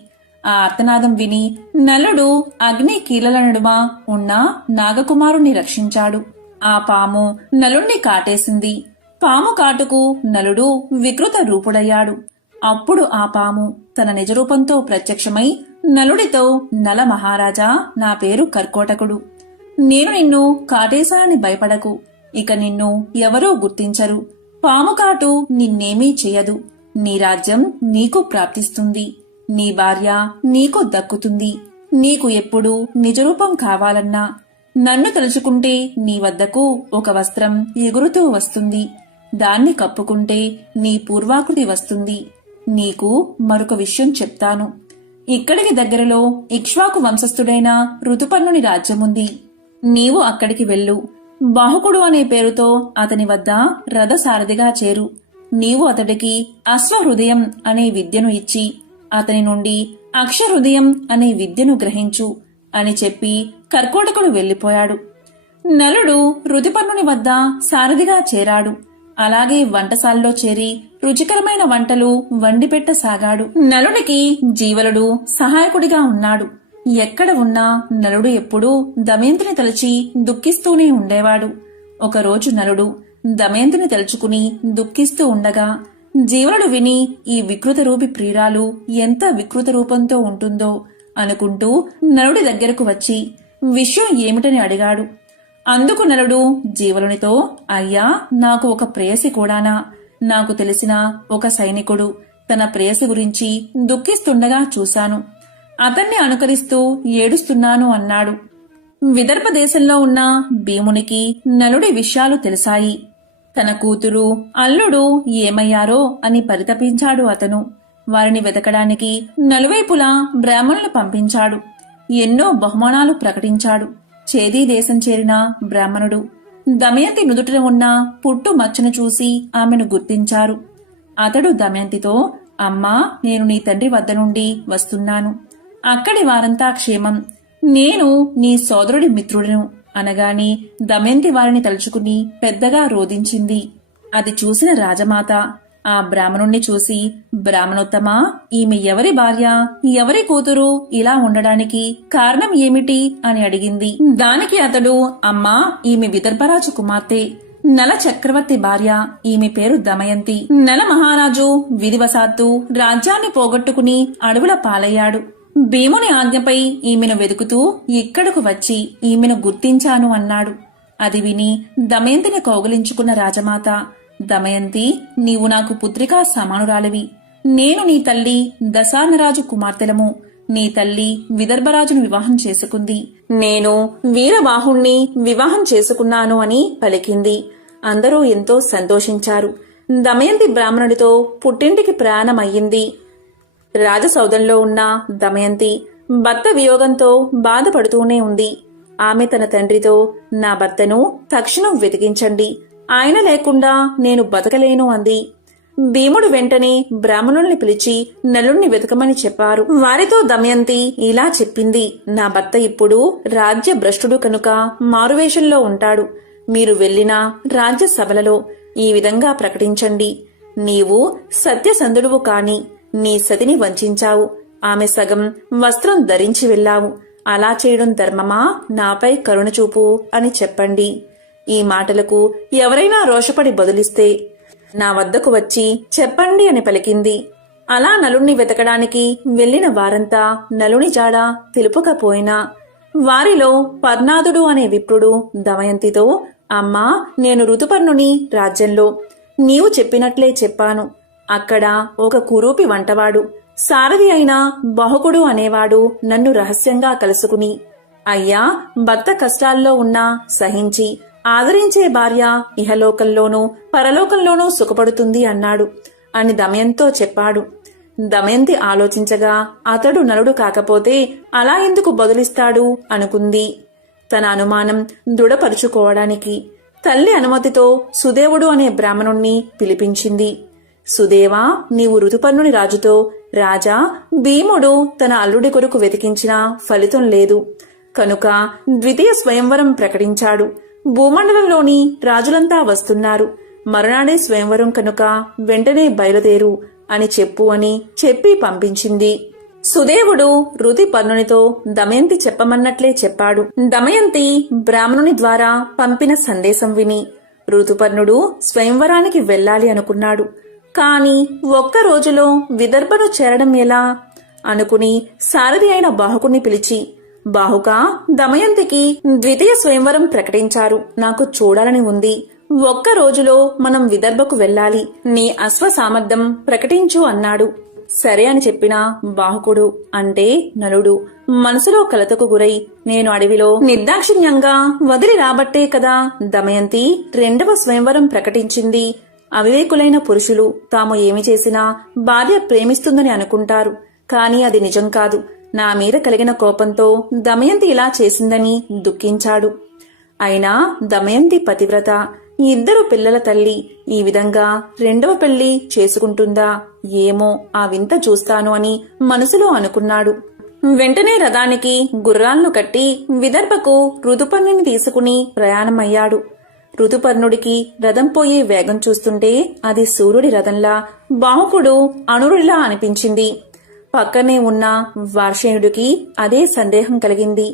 ఆ ఆర్తనాదం విని నలుడు అగ్ని కీలల నడుమ ఉన్న నాగకుమారుణ్ణి రక్షించాడు. ఆ పాము నలుణ్ణి కాటేసింది. పాము కాటుకు నలుడు వికృత రూపుడయ్యాడు. అప్పుడు ఆ పాము తన నిజరూపంతో ప్రత్యక్షమై నలుడితో, నల మహారాజా, నా పేరు కర్కోటకుడు. నేను నిన్ను కాటేశానని భయపడకు. ఇక నిన్ను ఎవరూ గుర్తించరు. పాము కాటు నిన్నేమీ చెయ్యదు. నీ రాజ్యం నీకు ప్రాప్తిస్తుంది. నీ భార్య నీకు దక్కుతుంది. నీకు ఎప్పుడు నిజరూపం కావాలన్నా నన్ను తలుచుకుంటే నీ వద్దకు ఒక వస్త్రం ఎగురుతూ వస్తుంది. దాన్ని కప్పుకుంటే నీ పూర్వాకృతి వస్తుంది. నీకు మరొక విషయం చెప్తాను. ఇక్కడికి దగ్గరలో ఇక్ష్వాకు వంశస్థుడైన ఋతుపర్ణుని రాజ్యముంది. నీవు అక్కడికి వెళ్ళు. బాహుకుడు అనే పేరుతో అతని వద్ద రథసారథిగా చేరు. నీవు అతడికి అశ్వహృదయం అనే విద్యను ఇచ్చి అతని నుండి అక్షహృదయం అనే విద్యను గ్రహించు అని చెప్పి కర్కోటకుడు వెళ్లిపోయాడు. నలుడు ఋతుపర్ణుని వద్ద సారథిగా చేరాడు. అలాగే వంటశాలలో చేరి రుచికరమైన వంటలు వండిపెట్టసాగాడు. నలుడికి జీవలుడు సహాయకుడిగా ఉన్నాడు. ఎక్కడ ఉన్నా నలుడు ఎప్పుడూ దమయంతిని తలచి దుఃఖిస్తూనే ఉండేవాడు. ఒకరోజు నలుడు దమయంతిని తలుచుకుని దుఃఖిస్తూ ఉండగా జీవలుడు విని, ఈ వికృత రూపి ప్రియురాలు ఎంత వికృత రూపంతో ఉంటుందో అనుకుంటూ నలుడి దగ్గరకు వచ్చి విషయం ఏమిటని అడిగాడు. అందుకు నలుడు జీవలునితో, అయ్యా, నాకు ఒక ప్రేయసి కూడానా? నాకు తెలిసిన ఒక సైనికుడు తన ప్రేయసి గురించి దుఃఖిస్తుండగా చూశాను. అతన్ని అనుకరిస్తూ ఏడుస్తున్నాను అన్నాడు. విదర్భ దేశంలో ఉన్న భీమునికి నలుడి విషయాలు తెలిసాయి. తన కూతురు, అల్లుడు ఏమయ్యారో అని పరితపించాడు అతను. వారిని వెతకడానికి నలువైపులా బ్రాహ్మణులు పంపించాడు. ఎన్నో బహుమానాలు ప్రకటించాడు. చేదీ దేశం చేరిన బ్రాహ్మణుడు దమయంతి నుదుటిన ఉన్న పుట్టు మచ్చను చూసి ఆమెను గుర్తించారు. అతడు దమయంతితో, అమ్మా, నేను నీ తండ్రి వద్ద నుండి వస్తున్నాను. అక్కడి వారంతా క్షేమం. నేను నీ సోదరుడి మిత్రుడను అనగానే దమయంతి వారిని తలుచుకుని పెద్దగా రోదించింది. అది చూసిన రాజమాత ఆ బ్రాహ్మణుణ్ణి చూసి, బ్రాహ్మణోత్తమా, ఈమె ఎవరి భార్య, ఎవరి కూతురు, ఇలా ఉండడానికి కారణం ఏమిటి అని అడిగింది. దానికి అతడు, అమ్మా, ఈమె విదర్భరాజు కుమార్తె, నల చక్రవర్తి భార్య, ఈమె పేరు దమయంతి. నల మహారాజు విధివశాత్తు రాజ్యాన్ని పోగొట్టుకుని అడవుల పాలయ్యాడు. భీముని ఆజ్ఞపై ఈమెను వెతుకుతూ ఇక్కడకు వచ్చి ఈమెను గుర్తించాను అన్నాడు. అది విని దమయంతిని కౌగిలించుకున్న రాజమాత, దమయంతి, నీవు నాకు పుత్రికా సమానురాలివి. నేను నీ తల్లి దశార్ణరాజు కుమార్తెలము. నీ తల్లి విదర్భరాజును వివాహం చేసుకుంది. నేను వీరబాహుణ్ణి వివాహం చేసుకున్నాను అని పలికింది. అందరూ ఎంతో సంతోషించారు. దమయంతి బ్రాహ్మణుడితో పుట్టింటికి ప్రయాణమయ్యింది. రాజసౌధంలో ఉన్న దమయంతి భర్త వియోగంతో బాధపడుతూనే ఉంది. ఆమె తన తండ్రితో, నా భర్తను తక్షణం వెతికించండి, ఆయన లేకుండా నేను బతకలేను అంది. భీముడు వెంటనే బ్రాహ్మణుల్ని పిలిచి నలుణ్ణి వెతకమని చెప్పారు. వారితో దమయంతి ఇలా చెప్పింది, నా భర్త ఇప్పుడు రాజ్య భ్రష్టుడు కనుక మారువేషంలో ఉంటాడు. మీరు వెళ్లిన రాజ్య సభలలో ఈ విధంగా ప్రకటించండి, నీవు సత్యసంధుడువు కాని నీ సతిని వంచావు, ఆమె సగం వస్త్రం ధరించి వెళ్లావు, అలా చేయడం ధర్మమా, నాపై కరుణ చూపు అని చెప్పండి. ఈ మాటలకు ఎవరైనా రోషపడి బదులిస్తే నా వద్దకు వచ్చి చెప్పండి అని పలికింది. అలా నలుణ్ణి వెతకడానికి వెళ్లిన వారంతా నలుని జాడ తెలుపకపోయినా వారిలో పర్ణాదుడు అనే విప్రుడు దమయంతితో, అమ్మా, నేను ఋతుపర్ణుని రాజ్యంలో నీవు చెప్పినట్లే చెప్పాను. అక్కడ ఒక కురూపి వంటవాడు సారథి అయిన బహుకుడు అనేవాడు నన్ను రహస్యంగా కలుసుకుని, అయ్యా, భర్త కష్టాల్లో ఉన్నా సహించి ఆదరించే భార్య ఇహలోకంలోనూ పరలోకంలోనూ సుఖపడుతుంది అన్నాడు అని దమయంతితో చెప్పాడు. దమయంతి ఆలోచించగా అతడు నలుడు కాకపోతే అలా ఎందుకు బదులిస్తాడు అనుకుంది. తన అనుమానం దృఢపరుచుకోవడానికి తల్లి అనుమతితో సుదేవుడు అనే బ్రాహ్మణుణ్ణి పిలిపించింది. సుదేవా, నీవు ఋతుపర్ణుని రాజుతో, రాజా, భీముడు తన అల్లుడి కొరకు వెతికించినా ఫలితం లేదు కనుక ద్వితీయ స్వయంవరం ప్రకటించాడు. భూమండలంలోని రాజులంతా వస్తున్నారు. మరునాడే స్వయంవరం కనుక వెంటనే బయలుదేరు అని చెప్పు అని చెప్పి పంపించింది. సుదేవుడు ఋతుపర్ణునితో దమయంతి చెప్పమన్నట్లే చెప్పాడు. దమయంతి బ్రాహ్మణుని ద్వారా పంపిన సందేశం విని ఋతుపర్ణుడు స్వయంవరానికి వెళ్లాలి అనుకున్నాడు. కాని ఒక్క రోజులో విదర్భను చేరడం ఎలా అనుకుని సారథి అయిన బాహుకుని పిలిచి, బాహుక, దమయంతికి ద్వితీయ స్వయంవరం ప్రకటించారు, నాకు చూడాలని ఉంది. ఒక్క రోజులో మనం విదర్భకు వెళ్లాలి, నీ అశ్వ సామర్థ్యం ప్రకటించు అన్నాడు. సరే అని చెప్పిన బాహుకుడు అంటే నలుడు మనసులో కలతకు గురై, నేను అడవిలో నిర్దాక్షిణ్యంగా వదిలి రాబట్టే కదా దమయంతి రెండవ స్వయంవరం ప్రకటించింది. అవివేకులైన పురుషులు తాము ఏమి చేసినా భార్య ప్రేమిస్తుందని అనుకుంటారు. కాని అది నిజం కాదు. నా మీద కలిగిన కోపంతో దమయంతి ఇలా చేసిందని దుఃఖించాడు. అయినా దమయంతి పతివ్రత, ఇద్దరు పిల్లల తల్లి, ఈ విధంగా రెండవ పెళ్లి చేసుకుంటుందా ఏమో, ఆ వింత చూస్తాను అని మనసులో అనుకున్నాడు. వెంటనే రథానికి గుర్రాలను కట్టి విదర్భకు ఋతుపర్ణుని తీసుకుని ప్రయాణమయ్యాడు. ఋతుపర్ణుడికి రథం పోయే వేగం చూస్తుంటే అది సూర్యుడి రథంలా, బాహుకుడు అణురుడిలా అనిపించింది. పక్కనే ఉన్న వార్షేయుడికి అదే సందేహం కలిగింది.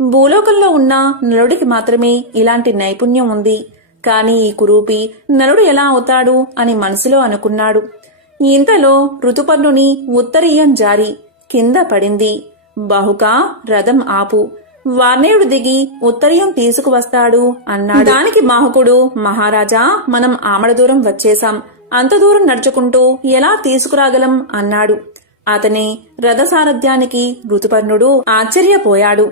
భూలోకంలో ఉన్న నలుడికి మాత్రమే ఇలాంటి నైపుణ్యం ఉంది. కాని ఈ కురూపి నలుడు ఎలా అవుతాడు అని మనసులో అనుకున్నాడు. ఇంతలో ఋతుపర్ణుని ఉత్తరీయం జారి కింద పడింది. బాహుక, రథం ఆపు, వార్ణేయుడు దిగి ఉత్తరీయం తీసుకువస్తాడు అన్నాడు. దానికి బాహుకుడు, మహారాజా, మనం ఆమడ దూరం వచ్చేశాం, అంత దూరం నడుచుకుంటూ ఎలా తీసుకురాగలం అన్నాడు. అతని రథసారథ్యానికి ఋతుపర్ణుడు ఆశ్చర్యపోయాడు.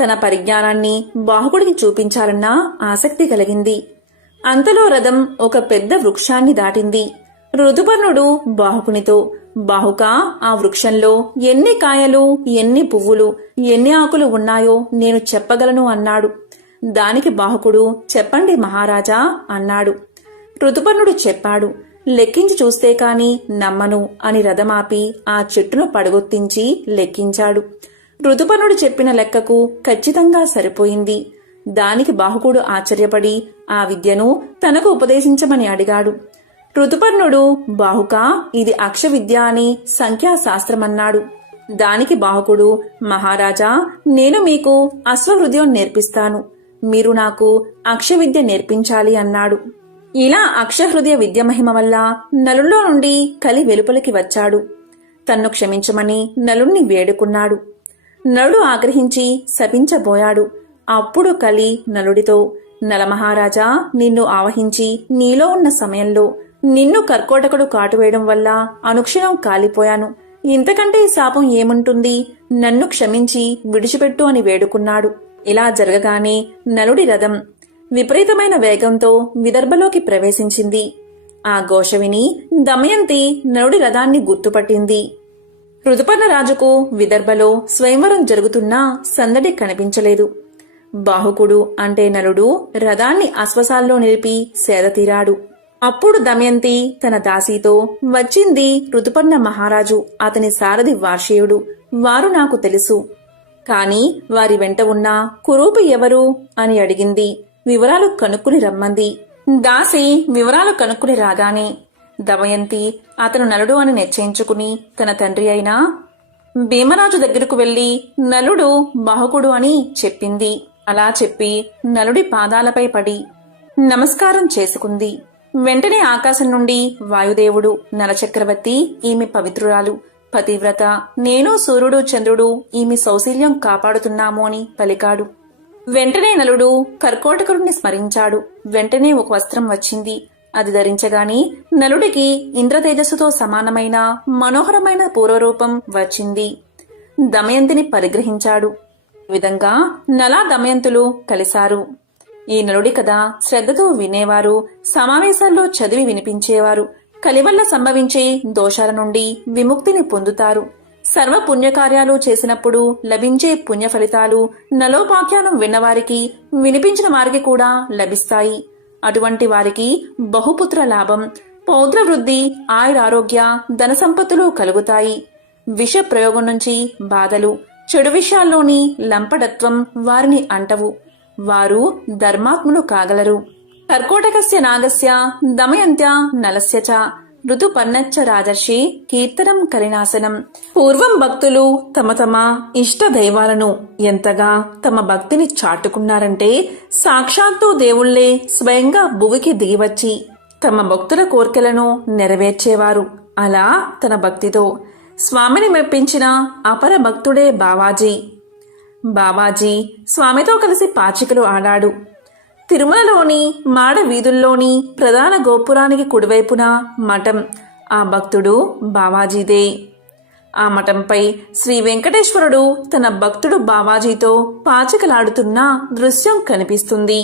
తన పరిజ్ఞానాన్ని బాహుకుడికి చూపించాలన్న ఆసక్తి కలిగింది. అంతలో రథం ఒక పెద్ద వృక్షాన్ని దాటింది. ఋతుపర్ణుడు బాహుకునితో, బాహుక, ఆ వృక్షంలో ఎన్ని కాయలు, ఎన్ని పువ్వులు, ఎన్ని ఆకులు ఉన్నాయో నేను చెప్పగలను అన్నాడు. దానికి బాహుకుడు, చెప్పండి మహారాజా అన్నాడు. ఋతుపర్ణుడు చెప్పాడు. లెక్కించి చూస్తే కాని నమ్మను అని రథమాపి ఆ చెట్టును పడగొత్తించి లెక్కించాడు. ఋతుపర్ణుడు చెప్పిన లెక్కకు ఖచ్చితంగా సరిపోయింది. దానికి బాహుకుడు ఆశ్చర్యపడి ఆ విద్యను తనకు ఉపదేశించమని అడిగాడు. ఋతుపర్ణుడు, బాహుక, ఇది అక్ష విద్య అని సంఖ్యాశాస్త్రమన్నాడు. దానికి బాహుకుడు, మహారాజా, నేను మీకు అశ్వహృదయం నేర్పిస్తాను, మీరు నాకు అక్ష విద్య నేర్పించాలి అన్నాడు. ఇలా అక్షహృదయ విద్య మహిమ వల్ల నలుల్లో నుండి కలి వెలుపలికి వచ్చాడు. తన్ను క్షమించమని నలుణ్ణి వేడుకున్నాడు. నలుడు ఆగ్రహించి శపించబోయాడు. అప్పుడు కలి నలుడితో, నలమహారాజా, నిన్ను ఆవహించి నీలో ఉన్న సమయంలో నిన్ను కర్కోటకుడు కాటువేయడం వల్ల అనుక్షణం కాలిపోయాను. ఇంతకంటే ఈ శాపం ఏముంటుంది? నన్ను క్షమించి విడిచిపెట్టు అని వేడుకున్నాడు. ఇలా జరగగానే నలుడి రథం విపరీతమైన వేగంతో విదర్భలోకి ప్రవేశించింది. ఆ ఘోష విని దమయంతి నలుడి రథాన్ని గుర్తుపట్టింది. ఋతుపర్ణరాజుకు విదర్భలో స్వయంవరం జరుగుతున్నా సందడి కనిపించలేదు. బాహుకుడు అంటే నలుడు రథాన్ని అశ్వసాల్లో నిలిపి సేదతీరాడు. అప్పుడు దమయంతి తన దాసీతో, వచ్చింది ఋతుపర్ణ మహారాజు, అతని సారథి వార్షేయుడు, వారు నాకు తెలుసు. కాని వారి వెంట ఉన్న కురూపి ఎవరు అని అడిగింది. వివరాలు కనుక్కుని రమ్మంది. దాసి వివరాలు కనుక్కుని రాగానే దమయంతి అతను నలుడు అని నిశ్చయించుకుని తన తండ్రి అయిన భీమరాజు దగ్గరకు వెళ్లి నలుడు బాహుకుడు అని చెప్పింది. అలా చెప్పి నలుడి పాదాలపై పడి నమస్కారం చేసుకుంది. వెంటనే ఆకాశం నుండి వాయుదేవుడు, నలచక్రవర్తి, ఈమె పవిత్రురాలు, పతివ్రత, నేను సూర్యుడు చంద్రుడు ఈమె సౌశీల్యం కాపాడుతున్నాము అని పలికాడు. వెంటనే నలుడు కర్కోటకుడిని స్మరించాడు. వెంటనే ఒక వస్త్రం వచ్చింది. అది ధరించగాని నలుడికి ఇంద్రతేజస్సుతో సమానమైన మనోహరమైన పూర్వరూపం వచ్చింది. దమయంతిని పరిగ్రహించాడు. ఈ విధంగా నలా దమయంతులు కలిశారు. ఈ నలుడి కథ శ్రద్ధతో వినేవారు, సమావేశాల్లో చదివి వినిపించేవారు కలివల్ల సంభవించే దోషాల నుండి విముక్తిని పొందుతారు. సర్వ పుణ్యకార్యాలు చేసినప్పుడు లభించే పుణ్య ఫలితాలు నలోపాఖ్యానం విన్నవారికి, వినిపించిన వారికి కూడా లభిస్తాయి. అటువంటి వారికి బహుపుత్ర లాభం, పౌత్ర వృద్ధి, ఆయురారోగ్య, ధన సంపత్తులు కలుగుతాయి. విష ప్రయోగం నుంచి బాధలు, చెడు విషయాల్లోని లంపడత్వం వారిని అంటవు. వారు ధర్మాత్ములు కాగలరు. కర్కోటకస్య నాగస్య దమయంత్య నలస్య చ ఋతుపర్ణచ్చ రాజర్షి కీర్తనం కరినాశనం. పూర్వం భక్తులు తమ తమ ఇష్ట దైవాలను ఎంతగా తమ భక్తిని చాటుకున్నారంటే సాక్షాత్తు దేవుళ్లే స్వయంగా భువికి దిగివచ్చి తమ భక్తుల కోర్కెలను నెరవేర్చేవారు. అలా తన భక్తితో స్వామిని మెప్పించిన అపర భక్తుడే బావాజీ. బావాజీ స్వామితో కలిసి పాచికలు ఆడాడు. తిరుమలలోని మాడ వీధుల్లోని ప్రధాన గోపురానికి కుడివైపున మఠం ఆ భక్తుడు బావాజీదే. ఆ మఠంపై శ్రీ వెంకటేశ్వరుడు తన భక్తుడు బావాజీతో పాచికలాడుతున్న దృశ్యం కనిపిస్తుంది.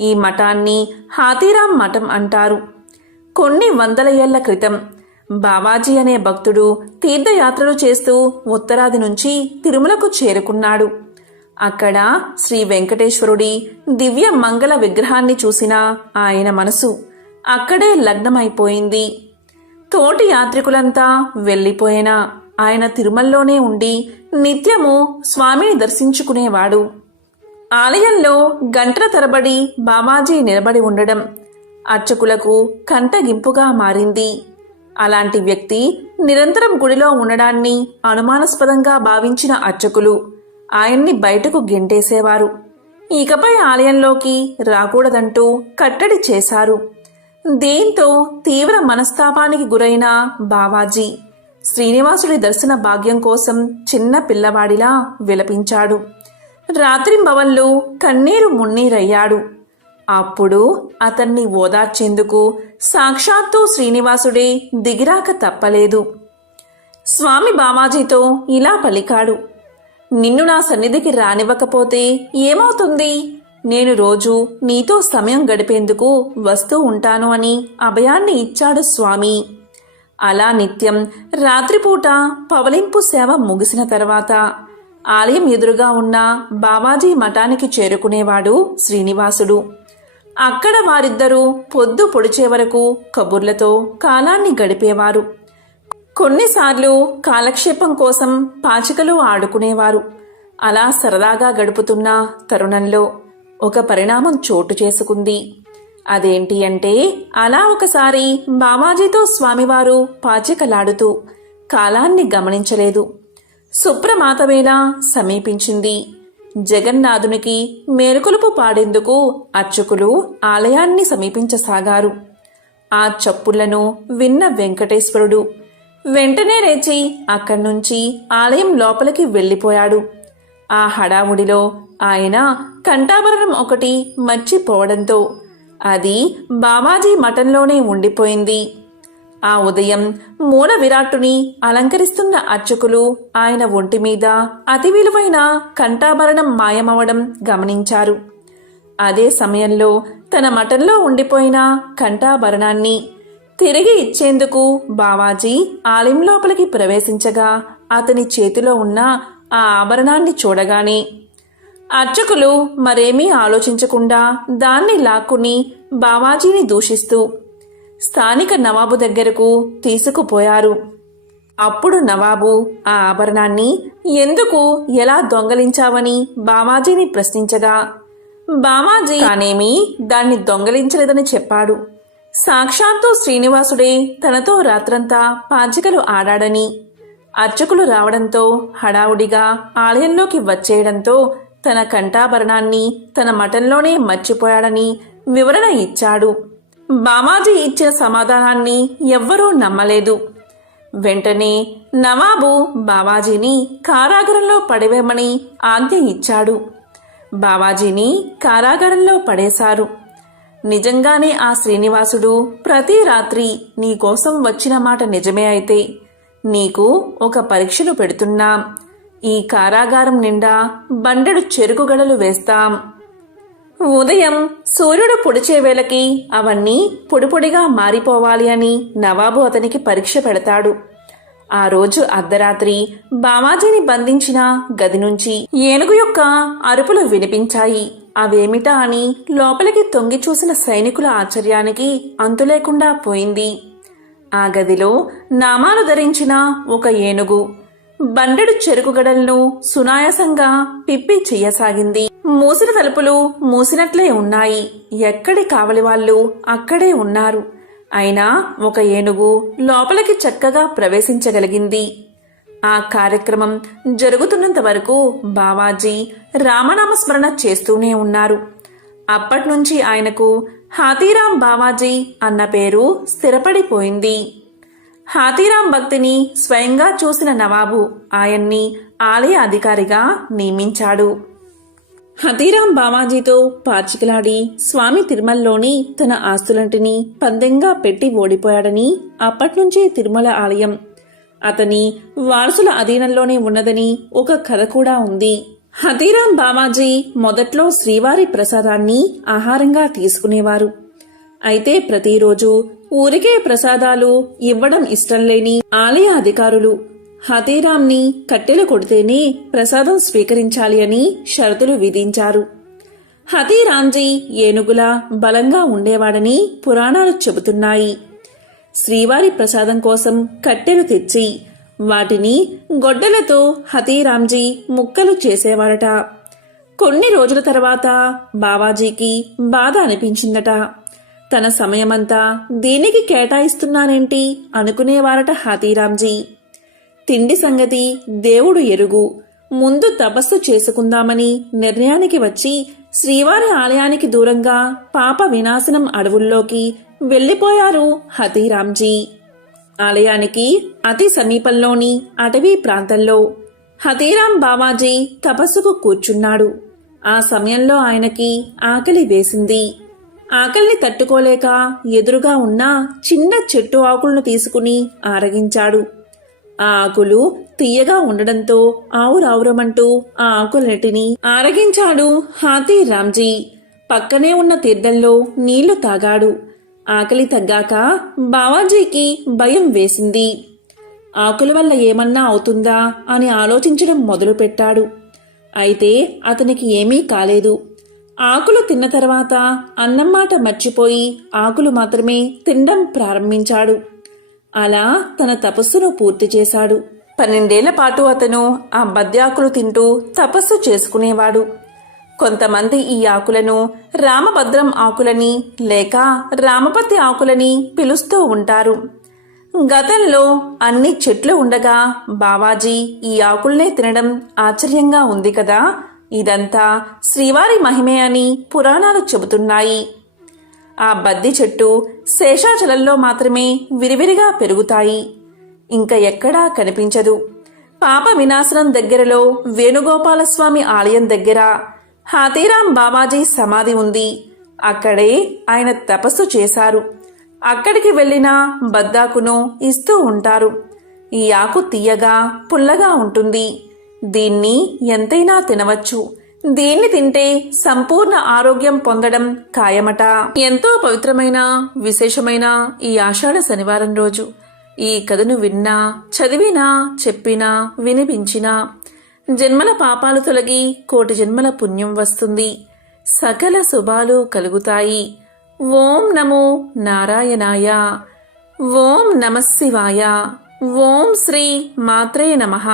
ఈ మఠాన్ని హాతీరాం మఠం అంటారు. కొన్ని వందల ఏళ్ల క్రితం బావాజీ అనే భక్తుడు తీర్థయాత్రలు చేస్తూ ఉత్తరాది నుంచి తిరుమలకు చేరుకున్నాడు. అక్కడ శ్రీ వెంకటేశ్వరుడి దివ్య మంగళ విగ్రహాన్ని చూసిన ఆయన మనసు అక్కడే లగ్నమైపోయింది. తోటి యాత్రికులంతా వెళ్లిపోయినా ఆయన తిరుమలలోనే ఉండి నిత్యము స్వామిని దర్శించుకునేవాడు. ఆలయంలో గంటల తరబడి బావాజీ నిలబడి ఉండడం అర్చకులకు కంటగింపుగా మారింది. అలాంటి వ్యక్తి నిరంతరం గుడిలో ఉండడాన్ని అనుమానాస్పదంగా భావించిన అర్చకులు ఆయన్ని బయటకు గెంటేసేవారు. ఇకపై ఆలయంలోకి రాకూడదంటూ కట్టడి చేశారు. దీంతో తీవ్ర మనస్తాపానికి గురైన బావాజీ శ్రీనివాసుడి దర్శన భాగ్యం కోసం చిన్న పిల్లవాడిలా విలపించాడు. రాత్రింబవళ్ళు కన్నీరు మున్నీరయ్యాడు. అప్పుడు అతన్ని ఓదార్చేందుకు సాక్షాత్తు శ్రీనివాసుడే దిగిరాక తప్పలేదు. స్వామి బావాజీతో ఇలా పలికాడు, నిన్ను నా సన్నిధికి రానివ్వకపోతే ఏమవుతుంది? నేను రోజు నీతో సమయం గడిపేందుకు వస్తూ ఉంటాను అని అభయాన్ని ఇచ్చాడు స్వామి. అలా నిత్యం రాత్రిపూట పవలింపు సేవ ముగిసిన తర్వాత ఆలయం ఎదురుగా ఉన్న బావాజీ మఠానికి చేరుకునేవాడు శ్రీనివాసుడు. అక్కడ వారిద్దరూ పొద్దు పొడిచే వరకు కబుర్లతో కాలాన్ని గడిపేవారు. కొన్నిసార్లు కాలక్షేపం కోసం పాచికలు ఆడుకునేవారు. అలా సరదాగా గడుపుతున్న తరుణంలో ఒక పరిణామం చోటు చేసుకుంది. అదేంటి అంటే, అలా ఒకసారి బావాజీతో స్వామివారు పాచికలాడుతూ కాలాన్ని గమనించలేదు. సుప్రమాతవేళ సమీపించింది. జగన్నాథునికి మేలుకొలుపు పాడేందుకు అర్చకులు ఆలయాన్ని సమీపించసాగారు. ఆ చప్పుళ్లను విన్న వెంకటేశ్వరుడు వెంటనే లేచి అక్కడ్నుంచి ఆలయం లోపలికి వెళ్ళిపోయాడు. ఆ హడావుడిలో ఆయన కంఠాభరణం ఒకటి మర్చిపోవడంతో అది బావాజీ మఠంలోనే ఉండిపోయింది. ఆ ఉదయం మూల విరాట్టుని అలంకరిస్తున్న అర్చకులు ఆయన ఒంటి మీద అతి విలువైన కంఠాభరణం మాయమవడం గమనించారు. అదే సమయంలో తన మఠంలో ఉండిపోయిన కంఠాభరణాన్ని తిరిగి ఇచ్చేందుకు బావాజీ ఆలయం లోపలికి ప్రవేశించగా అతని చేతిలో ఉన్న ఆ ఆభరణాన్ని చూడగానే అర్చకులు మరేమీ ఆలోచించకుండా దాన్ని లాక్కుని బావాజీని దూషిస్తూ స్థానిక నవాబు దగ్గరకు తీసుకుపోయారు. అప్పుడు నవాబు ఆ ఆభరణాన్ని ఎందుకు, ఎలా దొంగలించావని బావాజీని ప్రశ్నించగా బావాజీ తానేమీ దాన్ని దొంగలించలేదని చెప్పాడు. సాక్షాత్తు శ్రీనివాసుడే తనతో రాత్రంతా పాచికలు ఆడాడని, అర్చకులు రావడంతో హడావుడిగా ఆలయంలోకి వచ్చేయడంతో తన కంఠాభరణాన్ని తన మఠంలోనే మర్చిపోయాడని వివరణ ఇచ్చాడు. బావాజీ ఇచ్చిన సమాధానాన్ని ఎవ్వరూ నమ్మలేదు. వెంటనే నవాబు బావాజీని కారాగారంలో పడవేయమని ఆజ్ఞ ఇచ్చాడు. బావాజీని కారాగారంలో పడేశారు. నిజంగానే ఆ శ్రీనివాసుడు ప్రతి రాత్రి నీకోసం వచ్చిన మాట నిజమే అయితే నీకు ఒక పరీక్షను పెడుతున్నాం. ఈ కారాగారం నిండా బండెడు చెరుకు గడలు వేస్తాం. ఉదయం సూర్యుడు పొడిచే వేళకి అవన్నీ పొడిపొడిగా మారిపోవాలి అని నవాబు అతనికి పరీక్ష పెడతాడు. ఆ రోజు అర్ధరాత్రి బావాజీని బంధించిన గది నుంచి ఏనుగు యొక్క అరుపులు వినిపించాయి. అవేమిటా అని లోపలికి తొంగి చూసిన సైనికుల ఆశ్చర్యానికి అంతులేకుండా పోయింది. ఆ గదిలో నామాలు ధరించిన ఒక ఏనుగు బండెడు చెరుకుగడలను సునాయాసంగా పిప్పి చెయ్యసాగింది. మూసిన తలుపులు మూసినట్లే ఉన్నాయి. ఎక్కడి కావలి వాళ్ళు అక్కడే ఉన్నారు. అయినా ఒక ఏనుగు లోపలికి చక్కగా ప్రవేశించగలిగింది. ఆ కార్యక్రమం జరుగుతున్నంత వరకు బావాజీ రామనామస్మరణ చేస్తూనే ఉన్నారు. అప్పట్నుంచి ఆయనకు హాతీరాం బావాజీ అన్న పేరు స్థిరపడిపోయింది. హాతీరాం భక్తిని స్వయంగా చూసిన నవాబు ఆయన్ని ఆలయ అధికారిగా నియమించాడు. హాతీరాం బావాజీతో పాచికలాడి స్వామి తిరుమలలోని తన ఆస్తులంటిని పందెంగా పెట్టి ఓడిపోయాడని, అప్పట్నుంచి తిరుమల ఆలయం అతని వారసుల అధీనంలోనే ఉన్నదని ఒక కథ కూడా ఉంది. హాతీరాం బావాజీ మొదట్లో శ్రీవారి ప్రసాదాన్ని ఆహారంగా తీసుకునేవారు. అయితే ప్రతిరోజు ఊరికే ప్రసాదాలు ఇవ్వడం ఇష్టం లేని ఆలయ అధికారులు హాతీరాంని కట్టెలు కొడితేనే ప్రసాదం స్వీకరించాలి అని షరతులు విధించారు. హాతీరాంజీ ఏనుగులా బలంగా ఉండేవాడని పురాణాలు చెబుతున్నాయి. శ్రీవారి ప్రసాదం కోసం కట్టెలు తెచ్చి వాటిని గొడ్డలతో హాతీరాంజీ ముక్కలు చేసేవాడట. కొన్ని రోజుల తర్వాత బావాజీకి బాధ అనిపించిందట. తన సమయమంతా దీనికి కేటాయిస్తున్నానేంటి అనుకునేవారట హాతీరాంజీ. తిండి సంగతి దేవుడు ఎరుగు, ముందు తపస్సు చేసుకుందామని నిర్ణయానికి వచ్చి శ్రీవారి ఆలయానికి దూరంగా పాప వినాశనం అడవుల్లోకి వెళ్లిపోయారు హాతీరాంజీ. ఆలయానికి అతి సమీపంలోని అటవీ ప్రాంతంలో హాతీరాం బావాజీ తపస్సుకు కూర్చున్నాడు. ఆ సమయంలో ఆయనకి ఆకలి వేసింది. ఆకలిని తట్టుకోలేక ఎదురుగా ఉన్న చిన్న చెట్టు ఆకులను తీసుకుని ఆరగించాడు. ఆ ఆకులు తీయగా ఉండడంతో ఆవురావురమంటూ ఆ ఆకులన్నిటినీ ఆరగించాడు హాతీరాంజీ. పక్కనే ఉన్న తీర్థంలో నీళ్లు తాగాడు. ఆకలి తగ్గాక బావాజీకి భయం వేసింది. ఆకుల వల్ల ఏమన్నా అవుతుందా అని ఆలోచించడం మొదలుపెట్టాడు. అయితే అతనికి ఏమీ కాలేదు. ఆకులు తిన్న తర్వాత అన్నం మాట మర్చిపోయి ఆకులు మాత్రమే తినడం ప్రారంభించాడు. అలా తన తపస్సును పూర్తి చేశాడు. 12 ఏళ్ల పాటు అతను ఆ బద్యాకులు తింటూ తపస్సు చేసుకునేవాడు. కొంతమంది ఈ ఆకులను రామభద్రం ఆకులని లేక రామపతి ఆకులని పిలుస్తూ ఉంటారు. గతంలో అన్ని చెట్లు ఉండగా బావాజీ ఈ ఆకుల్నే తినడం ఆశ్చర్యంగా ఉంది కదా. ఇదంతా శ్రీవారి మహిమే అని పురాణాలు చెబుతున్నాయి. ఆ బద్ది చెట్టు శేషాచలంలో మాత్రమే విరివిరిగా పెరుగుతాయి, ఇంకా ఎక్కడా కనిపించదు. పాప వినాశనం దగ్గరలో వేణుగోపాలస్వామి ఆలయం దగ్గర హాతీరాం బాబాజీ సమాధి ఉంది. అక్కడే ఆయన తపస్సు చేశారు. అక్కడికి వెళ్ళిన బద్దాకును ఇస్తూ ఉంటారు. ఈ ఆకు తీయగా పుల్లగా ఉంటుంది. దీన్ని ఎంతైనా తినవచ్చు. దీన్ని తింటే సంపూర్ణ ఆరోగ్యం పొందడం ఖాయమట. ఎంతో పవిత్రమైన విశేషమైన ఈ ఆషాఢ శనివారం రోజు ఈ కథను విన్నా, చదివినా, చెప్పినా, వినిపించినా జన్మల పాపాలు తొలగి కోటి జన్మల పుణ్యం వస్తుంది. సకల శుభాలు కలుగుతాయి. ఓం నమో నారాయణాయ. ఓం నమః శివాయ. ఓం శ్రీ మాత్రే నమః.